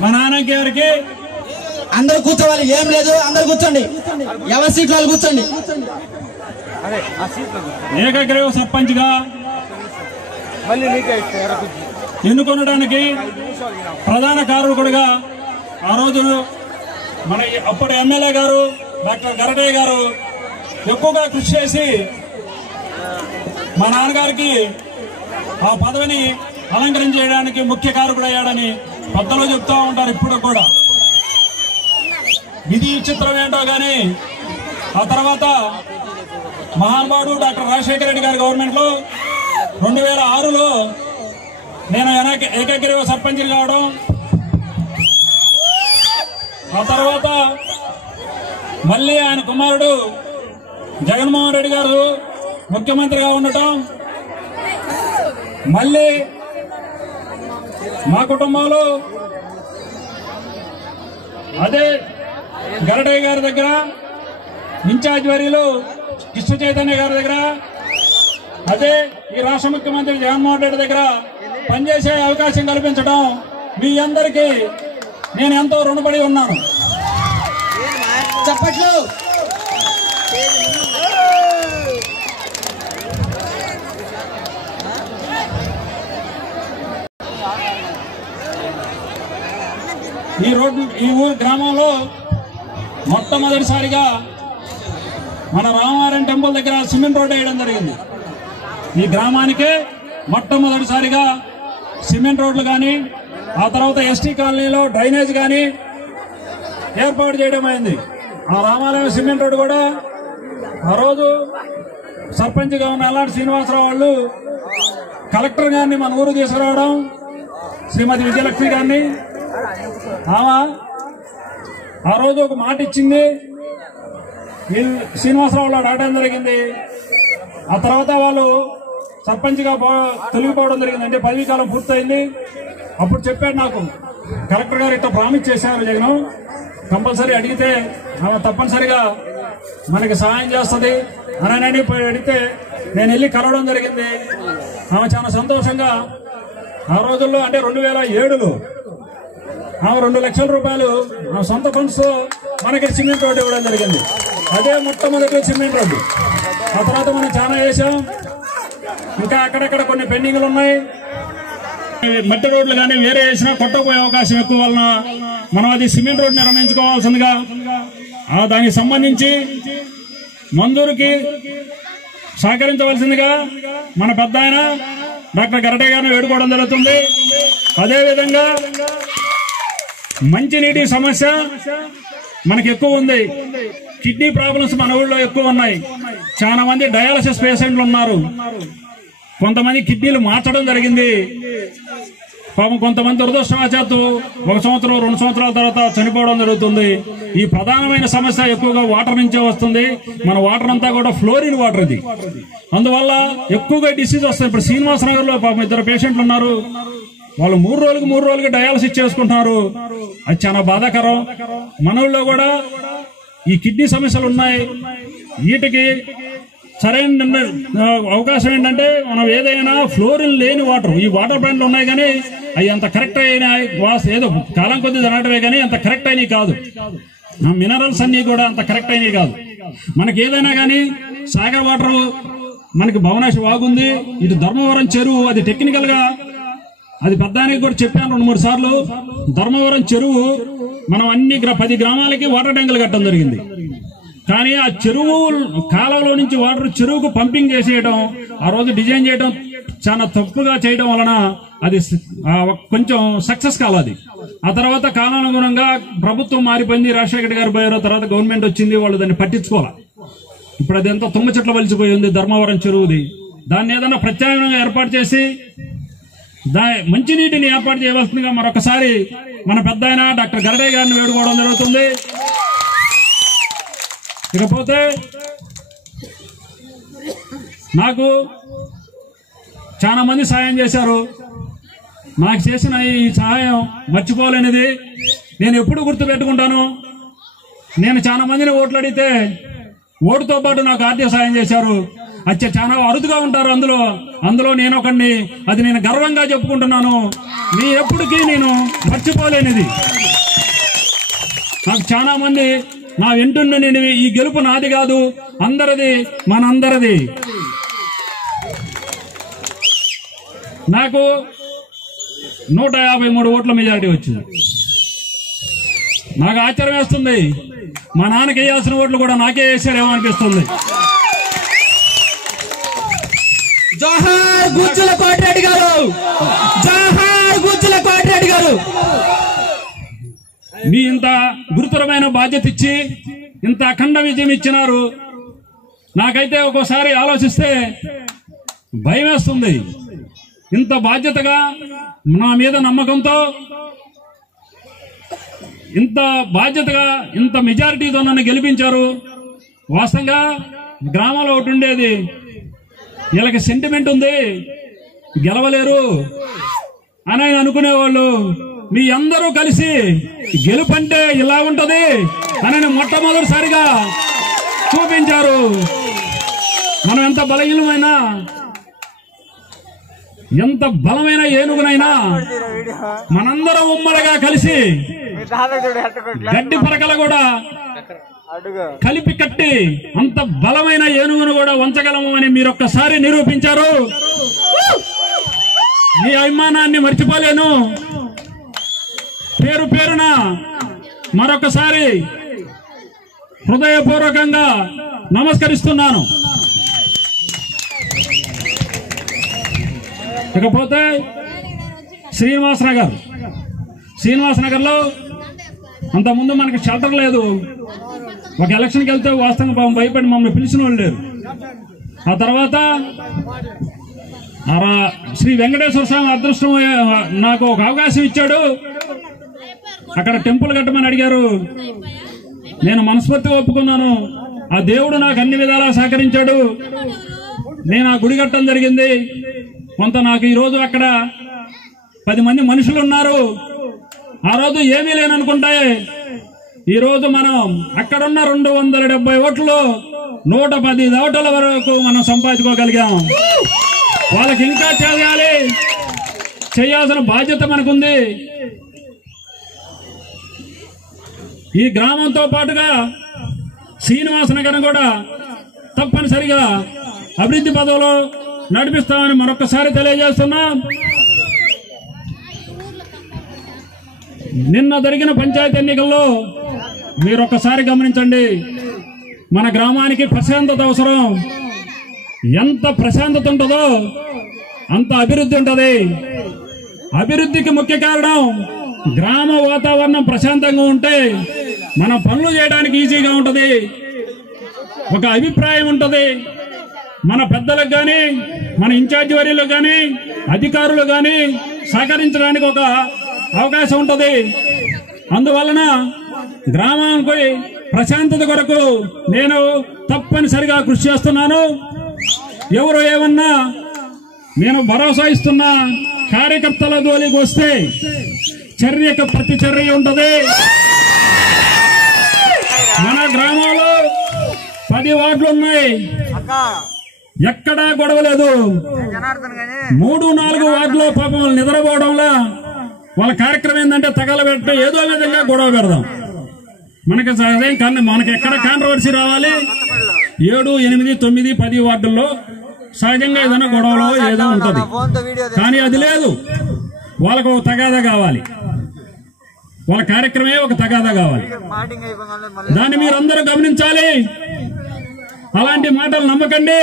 మా నాన్నగారికి అందరూ కూర్చోవాలి, ఏం లేదు, అందరు కూర్చోండి, ఎవరి సీట్లు వాళ్ళు కూర్చోండి. ఏకగ్రీవ సర్పంచ్ గా ఎన్నుకొనడానికి ప్రధాన కారకుడిగా ఆ రోజు మన అప్పటి ఎమ్మెల్యే గారు డాక్టర్ గరటయ్య గారు ఎక్కువగా కృషి చేసి మా నాన్నగారికి ఆ పదవిని అలంకరించేయడానికి ముఖ్య కారకుడయ్యాడని పెద్దలు చెప్తూ ఉంటారు. ఇప్పుడు కూడా విధి చిత్రం ఏంటో గాని ఆ తర్వాత మహానుభావుడు డాక్టర్ రాజశేఖర రెడ్డి గారి గవర్నమెంట్ లో 2006లో నేను ఏకగ్రీవ సర్పంచ్ కావడం, ఆ తర్వాత మళ్ళీ ఆయన కుమారుడు జగన్మోహన్ రెడ్డి గారు ముఖ్యమంత్రిగా ఉండటం, మళ్ళీ మా కుటుంబంలో అదే గరటయ్య గారి దగ్గర ఇన్ఛార్జ్ వర్యులు కృష్ణ చైతన్య గారి దగ్గర, అదే ఈ రాష్ట్ర ముఖ్యమంత్రి జగన్మోహన్ రెడ్డి దగ్గర పనిచేసే అవకాశం కల్పించడం మీ అందరికీ నేను ఎంతో రుణపడి ఉన్నాను. చప్పట్లు. ఈ ఊరు గ్రామంలో మొట్టమొదటిసారిగా మన రామారాయణ టెంపుల్ దగ్గర సిమెంట్ రోడ్ వేయడం జరిగింది. ఈ గ్రామానికే మొట్టమొదటిసారిగా సిమెంట్ రోడ్లు కానీ, ఆ తర్వాత ఎస్టీ కాలనీలో డ్రైనేజ్ కానీ ఏర్పాటు చేయడం అయింది. ఆ రామాలయం సిమెంట్ రోడ్ కూడా ఆ రోజు సర్పంచ్గా ఉన్న ఎల్లాడి శ్రీనివాసరావు వాళ్ళు కలెక్టర్ గారిని మన ఊరు తీసుకురావడం, శ్రీమతి విజయలక్ష్మి గారిని, ఆమె ఆ రోజు ఒక మాట ఇచ్చింది, శ్రీనివాసరావు వాళ్ళు అడగడం జరిగింది. ఆ తర్వాత వాళ్ళు సర్పంచ్గా తొలగిపోవడం జరిగింది. అంటే పదవీ కాలం పూర్తయింది. అప్పుడు చెప్పాడు నాకు, కలెక్టర్ గారు ఇట్లా ప్రామిస్ చేశారు జగన్, కంపల్సరీ అడిగితే ఆమె తప్పనిసరిగా మనకి సహాయం చేస్తుంది అని అడిగితే నేను వెళ్ళి కలవడం జరిగింది. ఆమె చాలా సంతోషంగా ఆ రోజుల్లో అంటే 2007లో ఆమె 2 లక్షల రూపాయలు ఆ సొంత ఫండ్స్ మనకి సిమెంట్ రోడ్డు ఇవ్వడం జరిగింది. అదే మొట్టమొదటి సిమెంట్ రోడ్డు. ఆ తర్వాత మనం చాలా వేసాం, ఇంకా అక్కడక్కడ కొన్ని పెండింగ్లు ఉన్నాయి. మట్టి రోడ్లు కానీ వేరే వేసినా కొట్టకపోయే అవకాశం ఎక్కువ వలన మనం అది సిమెంట్ రోడ్డు నిర్మించుకోవాల్సిందిగా దానికి సంబంధించి మంజూరుకి సహకరించవలసిందిగా మన పెద్ద ఆయన డాక్టర్ గరటయ్య గారిని వేడుకోవడం జరుగుతుంది. అదేవిధంగా మంచినీటి సమస్య మనకి ఎక్కువ ఉంది. కిడ్నీ ప్రాబ్లమ్స్ మన ఊళ్ళో ఎక్కువ ఉన్నాయి. చాలా మంది డయాలసిస్ పేషెంట్లు ఉన్నారు. కొంతమంది కిడ్నీలు మార్చడం జరిగింది. పాపం కొంతమంది దురదృష్టవశాత్తు 1 సంవత్సరం 2 సంవత్సరాల తర్వాత చనిపోవడం జరుగుతుంది. ఈ ప్రధానమైన సమస్య ఎక్కువగా వాటర్ నుంచే వస్తుంది. మన వాటర్ అంతా కూడా ఫ్లోరిన్ వాటర్ ఇది. అందువల్ల ఎక్కువగా డిసీజ్ వస్తుంది. ఇప్పుడు శ్రీనివాసనగర్ లో పాపం 2 పేషెంట్లు ఉన్నారు. వాళ్ళు 3 రోజులకి డయాలసిస్ చేసుకుంటున్నారు. అది చాలా బాధాకరం. మన ఊళ్ళో కూడా ఈ కిడ్నీ సమస్యలు ఉన్నాయి. వీటికి సరైన అవకాశం ఏంటంటే మనం ఏదైనా ఫ్లోరిన్ లేని వాటర్, ఈ వాటర్ ప్లాంట్లు ఉన్నాయి కానీ అవి అంత కరెక్ట్ అయినా ఏదో కాలం కొద్ది జరగటమే కానీ అంత కరెక్ట్ అయినవి కాదు. మినరల్స్ అన్ని కూడా అంత కరెక్ట్ అయినవి కాదు. మనకి ఏదైనా కానీ సాగర్ వాటర్, మనకి భవనేశ్వర వాగుంది, ఇటు ధర్మవరం చెరువు, అది టెక్నికల్ గా అది పెద్దానికి కూడా చెప్పాను 2-3 సార్లు. ధర్మవరం చెరువు మనం అన్ని 10 గ్రామాలకి వాటర్ ట్యాంకులు కట్టడం జరిగింది. కానీ ఆ చెరువు కాలంలో నుంచి వాటర్ చెరువుకు పంపింగ్ చేసేయడం, ఆ రోజు డిజైన్ చేయడం చాలా తప్పుగా చేయడం వలన అది కొంచెం సక్సెస్ కాలేదు. ఆ తర్వాత కాలానుగుణంగా ప్రభుత్వం మారిపోయింది. రాజశేఖర గారు పోయారు, తర్వాత గవర్నమెంట్ వచ్చింది, వాళ్ళు దాన్ని పట్టించుకోవాలి. ఇప్పుడు అది ఎంతో తుమ్మ చెట్లు వలిసిపోయింది ధర్మవరం చెరువుది. దాన్ని ఏదైనా ప్రత్యామ్నాయంగా ఏర్పాటు చేసి మంచినీటిని ఏర్పాటు చేయవలసిందిగా మరొకసారి మన పెద్ద ఆయన డాక్టర్ గరటయ్య గారిని వేడుకోవడం జరుగుతుంది. ఇకపోతే నాకు చాలా మంది సహాయం చేశారు. నాకు చేసిన ఈ సహాయం మర్చిపోలేనిది. నేను ఎప్పుడు గుర్తు పెట్టుకుంటాను. నేను చాలా మందిని ఓట్లు అడిగితే ఓటుతో పాటు నాకు ఆర్థిక సహాయం చేశారు. అది చాలా అరుదుగా ఉంటారు. అందులో నేను ఒకడిని. అది నేను గర్వంగా చెప్పుకుంటున్నాను. మీ ఎప్పటికీ నేను మర్చిపోలేనిది. నాకు చాలా మంది నా వెంటున్న నేను ఈ గెలుపు నాది కాదు, అందరిది, మనందరిది. నాకు 153 ఓట్ల మెజారిటీ వచ్చింది. నాకు ఆశ్చర్యం వేస్తుంది. మా నాన్నకి వేయాల్సిన ఓట్లు కూడా నాకే వేసారేమో అనిపిస్తుంది. జోహార్ గుజ్జుల కోటిరెడ్డి గారు, జోహార్ గుజ్జుల కోటిరెడ్డి గారు. మీ ఇంత గురుతరమైన బాధ్యత ఇచ్చి ఇంత అఖండ విజయం ఇచ్చినారు. నాకైతే ఒక్కోసారి ఆలోచిస్తే భయం వేస్తుంది. ఇంత బాధ్యతగా నా మీద నమ్మకంతో ఇంత బాధ్యతగా ఇంత మెజారిటీతో నన్ను గెలిపించారు. వాస్తవంగా గ్రామంలో ఒకటి ఉండేది, వీళ్ళకి సెంటిమెంట్ ఉంది, గెలవలేరు అని ఆయన అనుకునేవాళ్ళు. మీ అందరూ కలిసి గెలుపంటే ఇలా ఉంటది అని మొట్టమొదటిసారిగా చూపించారు. మనం ఎంత బలహీనమైనా, ఎంత బలమైన ఏనుగునైనా మనందరం ఉమ్మడిగా కలిసి గడ్డి పరకలు కూడా కలిపి కట్టి అంత బలమైన ఏనుగును కూడా వంచగలము అని మీరు ఒక్కసారి నిరూపించారు. మీ అభిమానాన్ని మర్చిపోలేను. పేరు పేరున మరొకసారి హృదయపూర్వకంగా నమస్కరిస్తున్నాను. ఇకపోతే శ్రీనివాస్ నగర్ లో అంతకుముందు మనకి షెల్టర్ లేదు. ఒక ఎలక్షన్కి వెళ్తే వాస్తవంగా భయపడి మమ్మల్ని పిలిచిన వాళ్ళు లేరు. ఆ తర్వాత శ్రీ వెంకటేశ్వర స్వామి అదృష్టం నాకు ఒక అవకాశం ఇచ్చాడు. అక్కడ టెంపుల్ కట్టమని అడిగారు. నేను మనస్ఫూర్తిగా ఒప్పుకున్నాను. ఆ దేవుడు నాకు అన్ని విధాలా సహకరించాడు. నేను ఆ గుడి కట్టడం జరిగింది. కొంత నాకు ఈరోజు అక్కడ 10 మంది మనుషులు ఉన్నారు. ఆ రోజు ఏమీ లేననుకుంటాయి. ఈరోజు మనం అక్కడున్న 270 ఓట్లు 110 ఓట్ల వరకు మనం సంపాదించుకోగలిగాం. వాళ్ళకి ఇంకా చేయాల్సిన బాధ్యత మనకుంది. ఈ గ్రామంతో పాటుగా శ్రీనివాస నగరం కూడా తప్పనిసరిగా అభివృద్ధి పదవిలో నడిపిస్తామని మరొకసారి తెలియజేస్తున్నా. నిన్న జరిగిన పంచాయతీ ఎన్నికల్లో మీరొక్కసారి గమనించండి. మన గ్రామానికి ప్రశాంతత అవసరం. ఎంత ప్రశాంతత ఉంటుందో అంత అభివృద్ధి ఉంటుంది. అభివృద్ధికి ముఖ్య కారణం గ్రామ వాతావరణం ప్రశాంతంగా ఉంటే మన పనులు చేయడానికి ఈజీగా ఉంటుంది. ఒక అభిప్రాయం ఉంటుంది. మన పెద్దలకు కానీ, మన ఇన్ఛార్జి వర్యులకు కానీ, అధికారులు కానీ సహకరించడానికి ఒక అవకాశం ఉంటుంది. అందువలన గ్రామానికి ప్రశాంతత కొరకు నేను తప్పనిసరిగా కృషి చేస్తున్నాను. ఎవరు ఏమన్నా నేను భరోసా ఇస్తున్నా. కార్యకర్తల జోలికి వస్తే చర్యకు ప్రతి చర్య ఉంటుంది. మన గ్రామంలో 10 వార్డులు ఉన్నాయి. ఎక్కడా గొడవ లేదు. 3-4 వార్డులో పాపం నిద్రపోవడంలో వాళ్ళ కార్యక్రమం ఏంటంటే తగలబెట్ట ఏదో విధంగా గొడవ పెడదాం. మనకి సహజం కానీ మనకి ఎక్కడ కాంట్రవర్సీ రావాలి. 7, 8, 9, 10 వార్డుల్లో సహజంగా ఏదైనా గొడవలో ఏదో ఉంటుంది. కానీ అది లేదు. వాళ్ళకు ఒక తగాదా కావాలి. వాళ్ళ కార్యక్రమే ఒక తగాదా కావాలి. దాన్ని మీరందరూ గమనించాలి. అలాంటి మాటలు నమ్మకండి.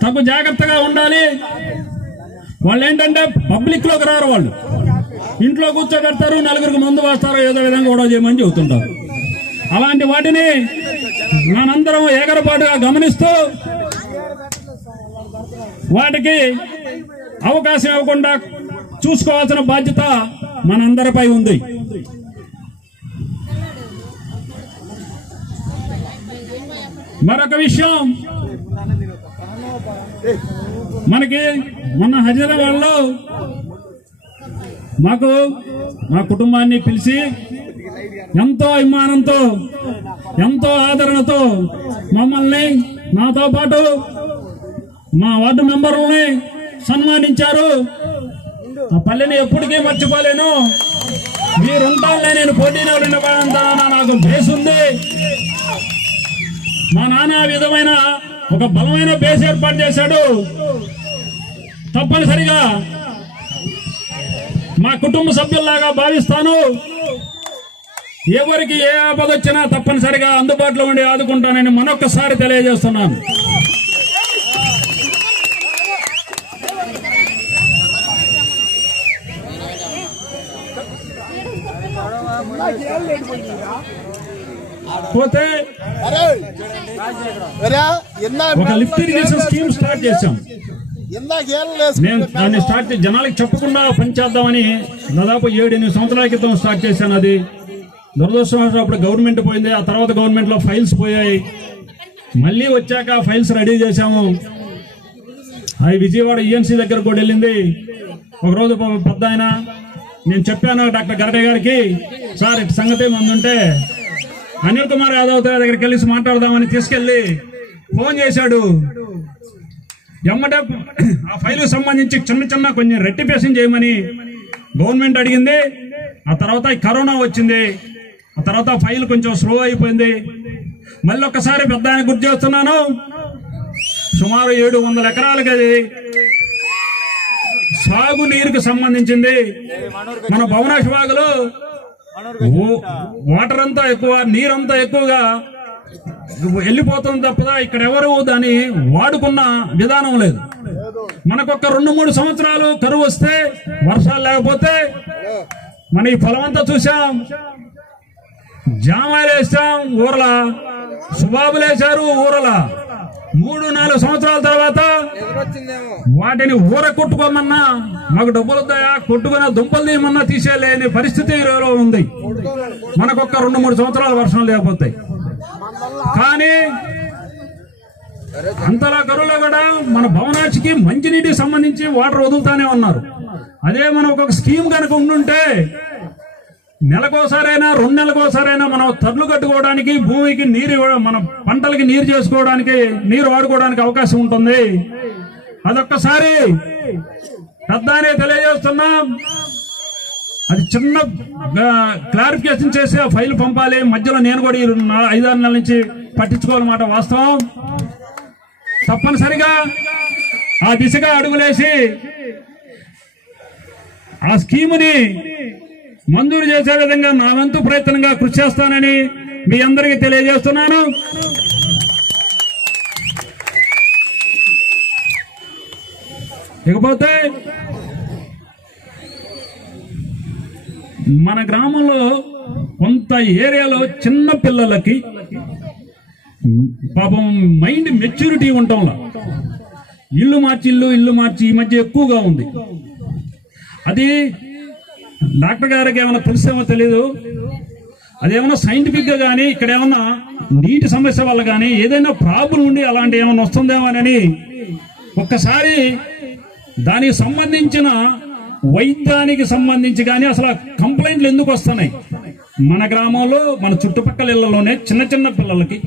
తగు జాగ్రత్తగా ఉండాలి. వాళ్ళు ఏంటంటే పబ్లిక్ లోకి రారు. వాళ్ళు ఇంట్లో కూర్చోబెడతారు, 4గురికి మందు వేస్తారు, ఏదో విధంగా గొడవ చేయమని చెబుతుంటారు. అలాంటి వాటిని మనందరం ఏకరపాటుగా గమనిస్తూ వాటికి అవకాశం ఇవ్వకుండా చూసుకోవాల్సిన బాధ్యత మనందరిపై ఉంది. మరొక విషయం, మనకి మొన్న హైదరాబాద్లో మాకు మా కుటుంబాన్ని పిలిచి ఎంతో అభిమానంతో ఎంతో ఆదరణతో మమ్మల్ని నాతో పాటు మా వార్డు మెంబర్లని సన్మానించారు. ఆ పల్లెని ఎప్పటికీ మర్చిపోలేను. మీరుంటానే నేను పోటీలో నాకు బేస్ ఉంది. మా నాన్న ఆ విధమైన ఒక బలమైన బేస్ ఏర్పాటు చేశాడు. తప్పనిసరిగా మా కుటుంబ సభ్యుల్లాగా భావిస్తాను. ఎవరికి ఏ ఆపద వచ్చినా తప్పనిసరిగా అందుబాటులో ఉండి ఆదుకుంటానని మరొకసారి తెలియజేస్తున్నాను. పోతే ఒక లిఫ్ట్ ఇరిగేషన్ స్కీమ్ స్టార్ట్ చేశాం. నేను దాన్ని స్టార్ట్ జనాలకు చెప్పకుండా పనిచేద్దామని దాదాపు 7-8 సంవత్సరాల క్రితం స్టార్ట్ చేశాను. అది దురదృష్టం అప్పుడు గవర్నమెంట్ పోయింది. ఆ తర్వాత గవర్నమెంట్ లో ఫైల్స్ పోయాయి. మళ్ళీ వచ్చాక ఫైల్స్ రెడీ చేశాము. అవి విజయవాడ ఈఎన్సీ దగ్గర కూడా వెళ్ళింది. ఒకరోజు పెద్ద ఆయన నేను చెప్పాను డాక్టర్ గరటయ్య గారికి, సార్ ఇటు సంగతి ముందుంటే అనిల్ కుమార్ యాదవ్ దగ్గరికి వెళ్ళి మాట్లాడదామని తీసుకెళ్లి ఫోన్ చేశాడు. ఎమ్మటే ఆ ఫైల్ సంబంధించి చిన్న కొంచెం రెక్టిఫికేషన్ చేయమని గవర్నమెంట్ అడిగింది. ఆ తర్వాత కరోనా వచ్చింది. ఆ తర్వాత ఫైల్ కొంచెం స్లో అయిపోయింది. మళ్ళీ ఒక్కసారి పెద్ద ఆయన గుర్తు చేస్తున్నాను. సుమారు 700 ఎకరాలకి అది సాగునీరుకు సంబంధించింది. మన భవనాష్ వాగులో వాటర్ అంతా ఎక్కువ, నీరంతా ఎక్కువగా వెళ్ళిపోతుంది తప్పదా ఇక్కడ ఎవరు దాన్ని వాడుకున్న విధానం లేదు. మనకొక 2-3 సంవత్సరాలు కరువు వస్తే, వర్షాలు లేకపోతే మన ఈ పొలం అంతా చూసాం. జామాయిలు వేసాం ఊరలా, సుబాబులు వేశారు ఊరలా. 3-4 సంవత్సరాల తర్వాత వాటిని ఊర కొట్టుకోమన్నా మాకు డబ్బులు వద్దాయా, కొట్టుకున్న దుంపలు తీయమన్నా తీసేయలేని పరిస్థితి ఉంది. మనకొక 2-3 సంవత్సరాల వర్షం లేకపోతాయి. కానీ అంతలా కరువులో కూడా మన భవనానికి మంచినీటికి సంబంధించి వాటర్ వదులుతానే ఉన్నారు. అదే మనం ఒక స్కీమ్ కనుక ఉండుంటే నెలకోసారైనా 2 నెలలకోసారైనా మనం తర్లు కట్టుకోవడానికి, భూమికి నీరు, మన పంటలకి నీరు చేసుకోవడానికి, నీరు వాడుకోవడానికి అవకాశం ఉంటుంది. అదొక్కసారి పెద్దనే తెలియజేస్తున్నాం. అది చిన్న క్లారిఫికేషన్ చేసి ఆ ఫైల్ పంపాలి. మధ్యలో నేను కూడా 5-6 నెలల నుంచి పట్టించుకోవాలన్నమాట వాస్తవం. తప్పనిసరిగా ఆ దిశగా అడుగులేసి ఆ స్కీముని మంజూరు చేసే విధంగా నా వంతు ప్రయత్నంగా కృషి చేస్తానని మీ అందరికీ తెలియజేస్తున్నాను. ఇకపోతే మన గ్రామంలో కొంత ఏరియాలో చిన్న పిల్లలకి పాపం మైండ్ మెచ్యూరిటీ ఉండటంలా ఇల్లు మార్చి ఈ మధ్య ఎక్కువగా ఉంది. అది డాక్టర్ గారికి ఏమైనా తెలిసేమో తెలియదు. అదేమన్నా సైంటిఫిక్ గా కానీ ఇక్కడ ఏమన్నా నీటి సమస్య వల్ల కానీ ఏదైనా ప్రాబ్లం ఉండి అలాంటి ఏమైనా వస్తుందేమో అని ఒక్కసారి దానికి సంబంధించిన వైద్యానికి సంబంధించి కానీ అసలు కంప్లైంట్లు ఎందుకు వస్తున్నాయి మన గ్రామంలో, మన చుట్టుపక్కల ఇళ్లలోనే చిన్న పిల్లలకి?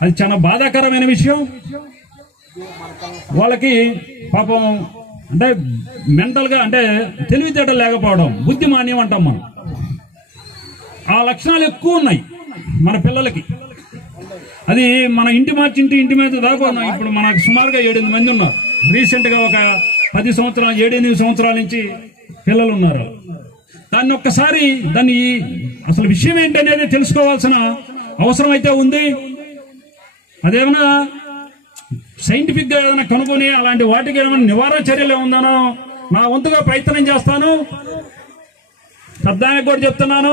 అది చాలా బాధాకరమైన విషయం. వాళ్ళకి పాపం అంటే మెంటల్ గా అంటే తెలివితేటలు లేకపోవడం, బుద్ధిమాన్యం అంటాం మనం. ఆ లక్షణాలు ఎక్కువ ఉన్నాయి మన పిల్లలకి. అది మన ఇంటి మీద దాకా ఉన్నాయి. ఇప్పుడు మనకు సుమారుగా 7-8 మంది ఉన్నారు. రీసెంట్ గా ఒక 10 సంవత్సరాలు 7-8 సంవత్సరాల నుంచి పిల్లలు ఉన్నారు. దాన్ని ఒక్కసారి దాన్ని అసలు విషయం ఏంటనేది తెలుసుకోవాల్సిన అవసరం అయితే ఉంది. అదేమన్నా సైంటిఫిక్ గా ఏదైనా కనుగొని అలాంటి వాటికి ఏమైనా నివారణ చర్యలు ఏముందానో నా వంతుగా ప్రయత్నం చేస్తాను. పెద్దానికి కూడా చెప్తున్నాను.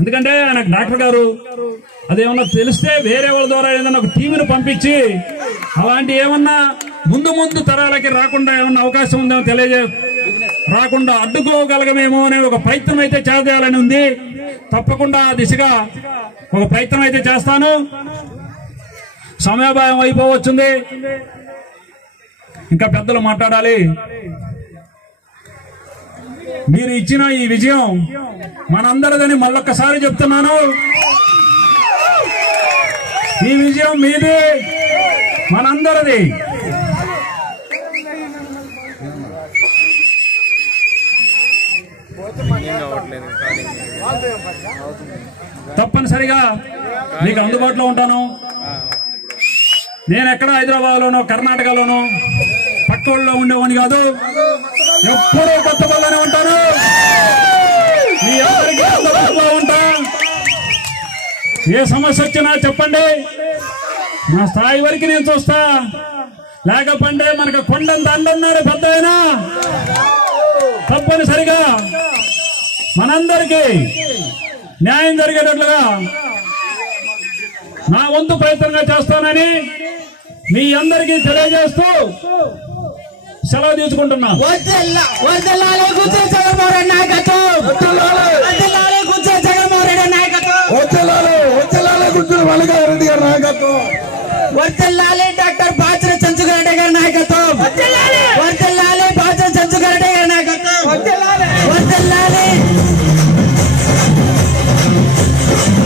ఎందుకంటే ఆయన డాక్టర్ గారు అదేమన్నా తెలిస్తే వేరే వాళ్ళ ద్వారా ఏదైనా ఒక టీంను పంపించి అలాంటి ఏమన్నా ముందు తరాలకి రాకుండా ఏమన్నా అవకాశం ఉందేమో రాకుండా అడ్డుకోగలగమేమో అనే ఒక ప్రయత్నం అయితే చేయాలని ఉంది. తప్పకుండా ఆ దిశగా ఒక ప్రయత్నం అయితే చేస్తాను. సమయాభాయం అయిపోవచ్చుంది, ఇంకా పెద్దలు మాట్లాడాలి. మీరు ఇచ్చిన ఈ విజయం మనందరిదని మళ్ళొక్కసారి చెప్తున్నాను. ఈ విజయం మీది, మనందరిది. తప్పనిసరిగా మీకు అందుబాటులో ఉంటాను. నేను ఎక్కడ హైదరాబాద్లోనో కర్ణాటకలోనో పక్కల్లో ఉండేవాడిని కాదు. ఎప్పుడూ కొత్తపల్లిలోనే ఉంటాను. మీ అందరికీ అందుబాటులో ఉంటా. ఏ సమస్య వచ్చినా చెప్పండి, నా స్థాయి వరకు నేను చూస్తా. లేకపోతే మనకు కొండను దండన్నాడు పెద్ద అయినా తప్పనిసరిగా మనందరికీ న్యాయం జరిగేటట్లుగా నా వంతు ప్రయత్నంగా చేస్తానని మీ అందరికీ తెలియజేస్తూ సెలవు తీసుకుంటున్నా.